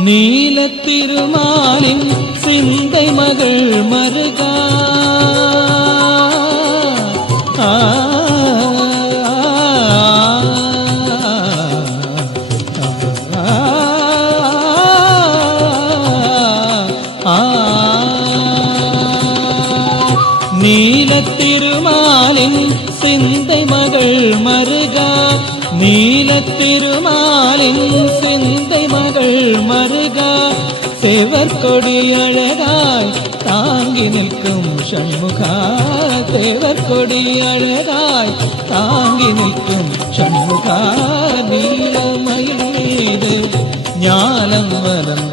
நீலத்திருமாலின் சிந்தை மகள் மருகா நீலத்திருமாலின் சிந்தை மகள் மருகா நீலத்திருமாலின் சிந்தை மகள் மருகா தேவர்கொடி அழகாய் தாங்கி நிற்கும் சண்முகா தேவர்கொடி அழகாய் தாங்கி நிற்கும் சண்முகா நீலமயில் மீது ஞானம் வலம்